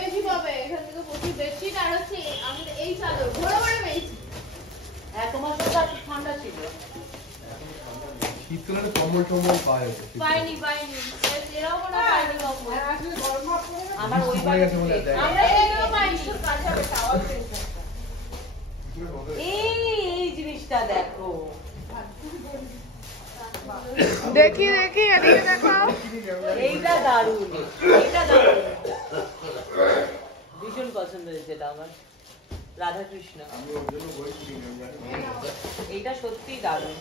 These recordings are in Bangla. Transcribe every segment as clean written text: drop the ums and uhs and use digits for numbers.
বেশি পাবে এখান থেকে প্রচুর বেডশিট আর হচ্ছে আমি এই চাদর ঘোরা ঘোরা পেয়েছি। হ্যাঁ তোমার তো ঠান্ডা ছিল। শীতকালে কম্বল টম্বল পায় পাইনি এরাও কোনো পাইনি কম্বল। আমার ওই বাড়ি আমরা এগুলো পাইনি কাঁচা টাওয়াল পেয়েছি। এই জিনিসটা দেখো দেখি এদিকে দেখো এইটা দারুণ ভীষণ পছন্দ হয়েছে এটা আমার রাধা কৃষ্ণ এইটা সত্যি দারুণ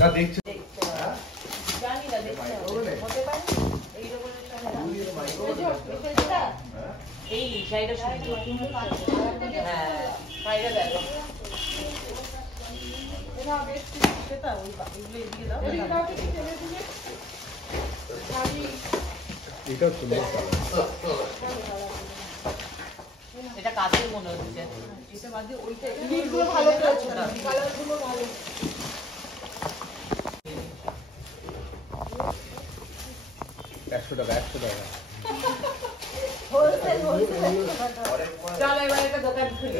না দেখছো জানি না দেখতে হতে পারে এইরকম এই শাড়িটা সুন্দর হ্যাঁ শাড়িটা দেখো এটা সুন্দর এটা কাছের মনে হচ্ছে এটা বাদে ওইটা গুলো ভালো করেছে কালারগুলো ভালো। 100 টাকা হোলসেল চল এবার একটা দোকান খুলি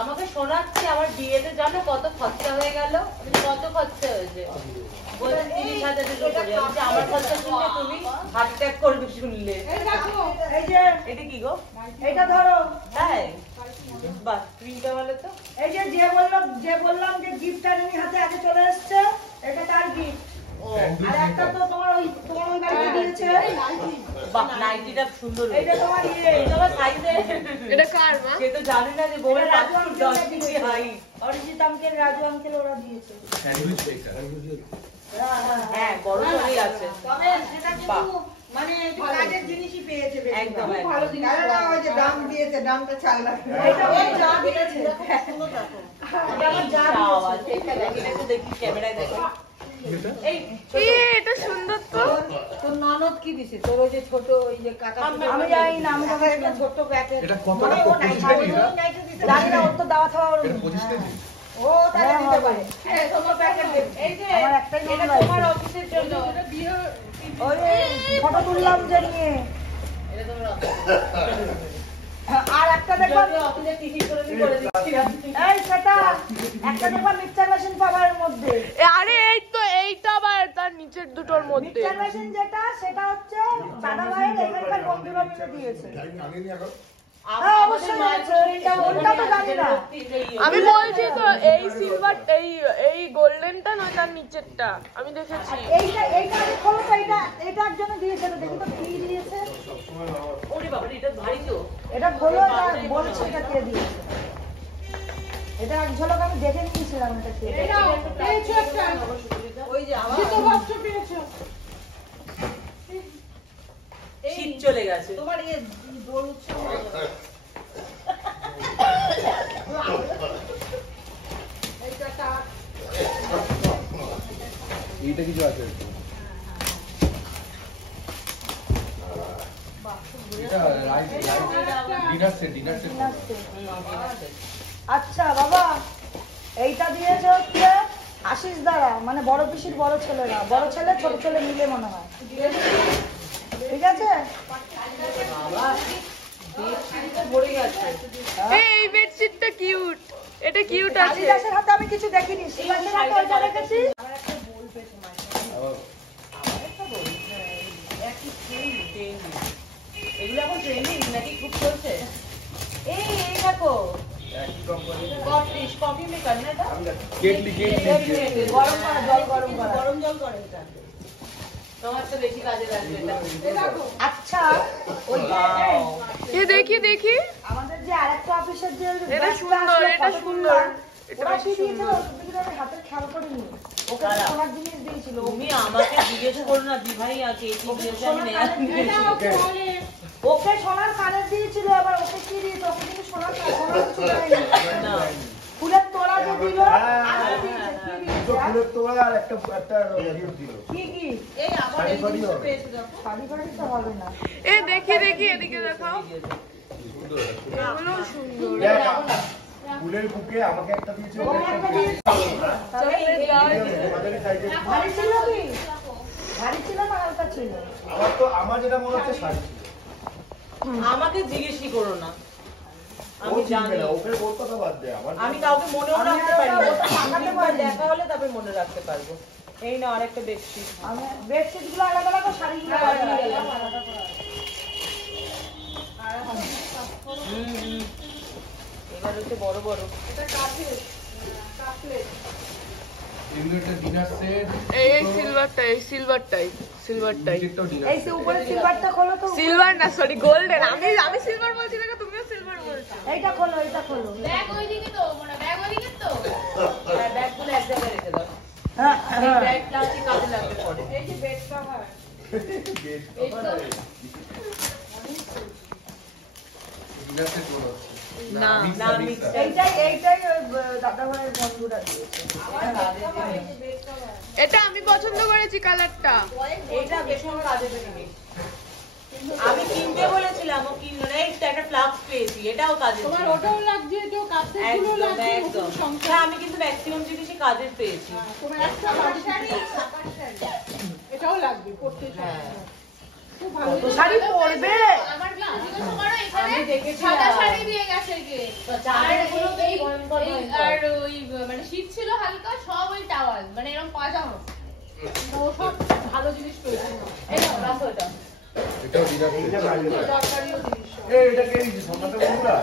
আমাকে শোনাচ্ছে আমার বিয়েতে জানো কত খরচা হয়ে গেল কত খরচা হয়েছে বলে 30,000 টাকা বলছে আমার খরচা শুনলে তুমি হার্ট অ্যাটাক করবে শুনলে এই যে এটা কি গো এটা ধরো তাই বাহ ক্রিমটা বলে তো এই যে বললাম যে গিফট আনি হাতে আগে চলে এসেছে এটা তার গিফট ও আর একটা তো তোমার ওই বাড়িতে দিয়েছে বাহ নাইটিটা সুন্দর এইটা তোমার তোমার সাইজে এটা কার মা? সে তো জানে না যে বউয়ের 10 inch height Arijit uncle Raju uncle ওরা দিয়েছে হ্যাঁ বড় করেই আছে তবে সেটা কিন্তু মানে একটু কাজের জিনিসই পেয়েছে বেশি একদম ভালো জিনিস না ওই যে দাম দিয়েছে দামটা 4 লাখ এটা ওই যা দিয়েছে সুন্দর দেখো এটা আমার যা দিয়েছে দেখি ক্যামেরায় দেখো এই এটা সুন্দর তো। তোর ননদ কি দিছে তোর ওই যে ছোট ওই যে কাকা আমি জানি না আমি কাছে একটা ছোট প্যাকেট এটা কত টাকা 25 টাকা এটা জানি না ওর তো দাওয়া খাওয়া ওর এটা 25 টাকা ও তাহলে দিতে পারে এই তোমার প্যাকেট এই যে আমার একটাই এটা মনে তোমার হয় অফিসের জন্য এটা বিয়ে ওই ফটো তুললাম যে নিয়ে এটা তোমার আর একটা দেখো অফিসে টিকিট করে দিচ্ছি এই সেটা একটা দেখো মিক্সচার মেশিন পাওয়ার মধ্যে আরে এই তো এইটা আবার তার নিচের দুটোর মধ্যে মিক্সচার মেশিন যেটা সেটা হচ্ছে দাদা ভাইয়ের এখানকার বন্ধুরা মিলে দিয়েছে হ্যাঁ অবশ্যই আছে ওটা তো জানি না আমি বলছি তো এই সিলভার এই গোল্ডেনটা নয় তার নিচেরটা আমি দেখেছি। এইটা আমি খোলো তো এটা একজনে দিয়েছে তো দেখি তো কি দিয়েছে ওরে বাবা এটা ভারী তো এটা খোলো আর বলছে এটা কে দিয়েছে এটা এক ঝলক আমি দেখে নিয়েছিলাম এটা কে পেয়েছো একটা ওই যে আবার শীত বস্ত্র পেয়েছো শীত চলে গেছে তোমার এই দোল উৎসব এইটা কিছু আছে এটা ডিনার সেট আচ্ছা বাবা এইটা দিয়েছে হচ্ছে আশিস দ্বারা মানে বড় পিসির বড় ছেলেরা বড় ছেলে ছোট ছেলে মিলে মনে হয় ঠিক আছে বাবা বেডশিটে ভরে গেছে এই বেডশিটটা কিউট এটা কিউট আছে। কালিদাসের হাতে আমি কিছু দেখিনি শিবাঙ্গের হাতে ওইটা রেখেছি এগুলো এখন ট্রেন্ডিং নাকি খুব চলছে এই দেখো কফি মেকার না এটা কেটলি গরম করা জল গরম করে এটা তোমার তো বেশি কাজে লাগবে এটা আচ্ছা ওই যে দেখি আমাদের যে আরেকটা অফিসের যে এটা সুন্দর এটা সুন্দর ওরা কি দিয়েছে ওটা আমি হাতের খেয়াল করিনি ওকে সোনার জিনিস দিয়েছিল তুমি আমাকে জিজ্ঞেস করো না দিভাই আছে কি দিয়েছে আমি ওকে সোনার কানের দিয়েছিল আবার ওকে কি দিয়েছে ওকে কিন্তু সোনার কিছু দেয়নি না ফুলের তোড়া যে দিল ফুলের তোড়া আর একটা কি এই আবার এই জিনিসটা পেয়েছো দেখো শাড়ি ফাড়ি তো হবে না দেখি এদিকে দেখাও সুন্দর এটা, সুন্দর। এগুলোও সুন্দর। দেখ, ফুলের বুকে আমাকে একটা দিয়েছে, ওকে একটা দিয়েছে। চকলেট দেওয়া হয়েছে। আমাদেরই size এর। ভারী ছিল কি? ভারী ছিল না হালকা ছিল? আমার যেটা মনে হচ্ছে শাড়ি ছিল। আমাকে জিজ্ঞেসই করো না, ও আমি চিনবে জানি না, ওকে ওর কথা বাদ দে, আমার আমি কাউকে মনেও আমি রাখতে আর পারি না। ওটা তাকাতে একবার পারিনি। দেখা হলে তবে মনে রাখতে পারবো। এই না আরেকটা বেডশিট। আমি বেডশিট গুলো আলাদা আলাদা, শাড়িগুলো আলাদা আলাদা। এবার হচ্ছে বড় বড়। এগুলো একটা ডিনার সেট। এই সিলভারটাই, সিলভারটাই। এই যে উপরে সিলভারটা খোলো তো। সিলভার না, সরি গোল্ডেন। আমি সিলভার বলছি দেখো, তুমিও সিলভার বলছো। এইটা খোলো, এইটা খোলো। হ্যাঁ, ব্যাগগুলো এক জায়গায় রেখে দাও। হ্যাঁ, এই হ্যাঁ। ব্যাগ প্লাস্টিক কাজে লাগবে পরে। ডিনার সেট মনে হচ্ছে। না, না, mixed। এইটাই ওই দাদা ভাইয়ের বন্ধুরা দিয়েছে। এটা আমি পছন্দ করেছি কালারটা। এইটা ভীষণ কাজে দেবে। আমি কিনতে বলেছিলাম, ও কিনলো না। এই একটা ফ্লাক্স পেয়েছি, এটাও কাজে দেবে। তোমার ওটাও লাগছে, এটাও কাছে গুলো একদম লাগছে, একদম। নতুন সংসার। হ্যাঁ, আমি কিন্তু ম্যাক্সিমাম জিনিসই কাজের পেয়েছি। তোমার একটা বাড়ি শাড়ি, এটাও লাগবে পড়তে। হ্যাঁ, খুব ভালো। কত শাড়ি পরবে? আমি দেখেছি। চাদরগুলো তো এই ভয়ঙ্কর ভয়ঙ্কর। শীত ছিল হালকা, সব ওই টাওয়াল মানে এরকম পাজামা। ও সব ভালো জিনিস পেয়েছি। এই নাও, রাখো এটা। এটাও ডিনার সেট। দরকারিও জিনিস। এটা কে দিয়েছে? সোনাটা বন্ধুরা?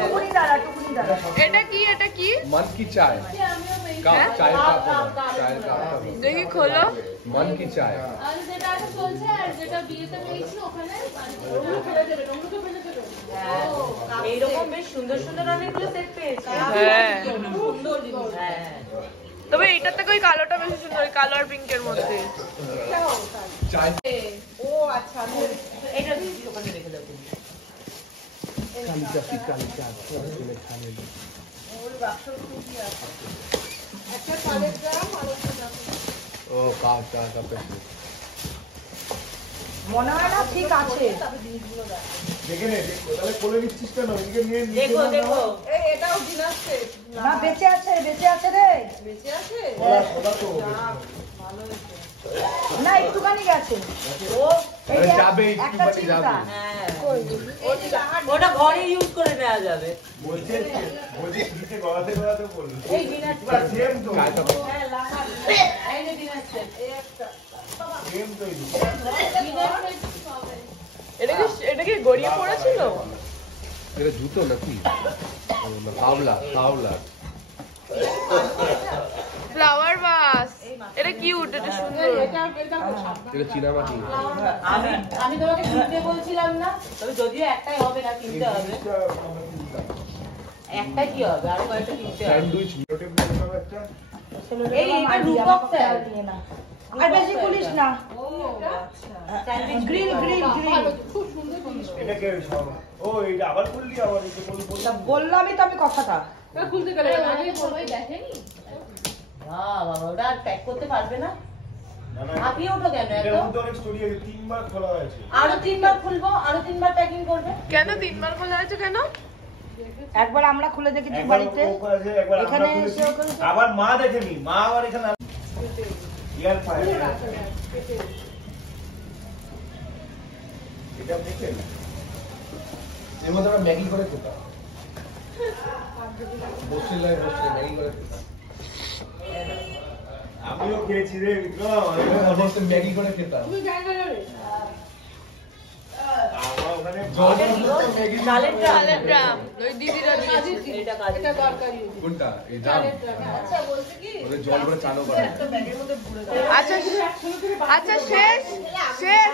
টুকুনি দাঁড়া, টুকুনি দাঁড়া। এটা কি? এটা কি? मन की चाय কাপ, চায়ের কাপ বলো, চায়ের কাপ দেখি খোলো। मन की चाय। আর যেটা আছে চলছে, আর যেটা বিয়েতে পেয়েছি ওখানে ওগুলো ফেলে দেবে, ওগুলোকে ফেলে দেবে। হ্যাঁ, এইরকম বেশ সুন্দর সুন্দর অনেকগুলো সেট পেয়েছি। হ্যাঁ। সুন্দর জিনিস। হ্যাঁ, তবে এইটার থেকে ওই কালোটা বেশি সুন্দর, ওই কালো আর পিঙ্কের মধ্যে। চায় ও আচ্ছা, আমি এটা ওখানে রেখে দাও তুমি। কালিকা কালিকা ছেলে খানে একটা চালের গ্রাম আর একটা দেখো। ও কাপ চা কাপে মনে হয় না ঠিক আছে। দেখে নে, তাহলে কোলে নিচ্ছিস কেন? এদিকে নিয়ে দেখো দেখো। এই এটাও ডিনার সেট। না, বেঁচে আছে, বেঁচে আছে রে। বেঁচে আছে? সোনা তো না, একটুখানি গেছে। ও এই যে যাবে, একটা একটুখানি চিন্তা। যাবে। হ্যাঁ, কই? ওটা ঘরে ইউজ করে নেওয়া যাবে। বলছে নিচে গলাতে গলাতে বললো এই ডিনার সেম তো হ্যাঁ, লাগান। এই যে ডিনার সেট। এই একটা সেম তো ডিনার সেট। এটা কি গড়িয়ে পড়েছিল? এটা জুতো নাকি? কাবলা কাবলা ফ্লাওয়ার বাস। এটা কিউট, এটা সুন্দর। এটা দেখো এটা চীনামাটি আমি আমি তোমাকে কিনতে বলছিলাম না, তবে যদিও একটাই হবে না, কিনতে হবে। একটাই কি হবে, আরো কয়েকটা কিনতে হবে। স্যান্ডউইচ একটা এই এটা রূপক স্যার। দিয়ে না। আর বেশি খুলিস না। Sandwich grill grill grill. খুব সুন্দর জিনিস। এটা কে ও এটা আবার বললি আবার এটা তা বললামই তো আমি কথাটা। এটা খুলতে গেলে আগেই বলবো। সবাই দেখেনি। বাবা, ওটা প্যাক করতে পারবে না? না না হাঁপিয়ে ওঠো কেন এটা এত? তো অনেক স্টোরি আছে, 3 বার খোলা হয়েছে। আরো 3 বার খুলবো, আরো 3 বার প্যাকিং করবে। কেন 3 বার খোলা হয়েছে কেন? একবার আমরা খুলে দেখেছি একবার বাড়িতে। ও করেছে, একবার আমরা এখানে খুলেছি। এসেও করেছে। আবার মা দেখেনি, মা আবার এখানে ইয়ার ফায়ার এটা দেখেন এর মধ্যে আমরা ম্যাগি করে খেতাম, বসে ম্যাগি করে খেতাম। আমিও খেয়েছি রে বিক্রম, বসে ম্যাগি করে খেতাম। তুমি জায়গা রে। আমরা ওখানে চালের ডাল। চালের ড্রাম, ওই দিদিরা দিয়েছে। এটা কাজে এটা দরকারি। কোনটা এই দাম আচ্ছা বলছে কি ওদের জল করে চালু করে আচ্ছা, আচ্ছা শেষ শেষ।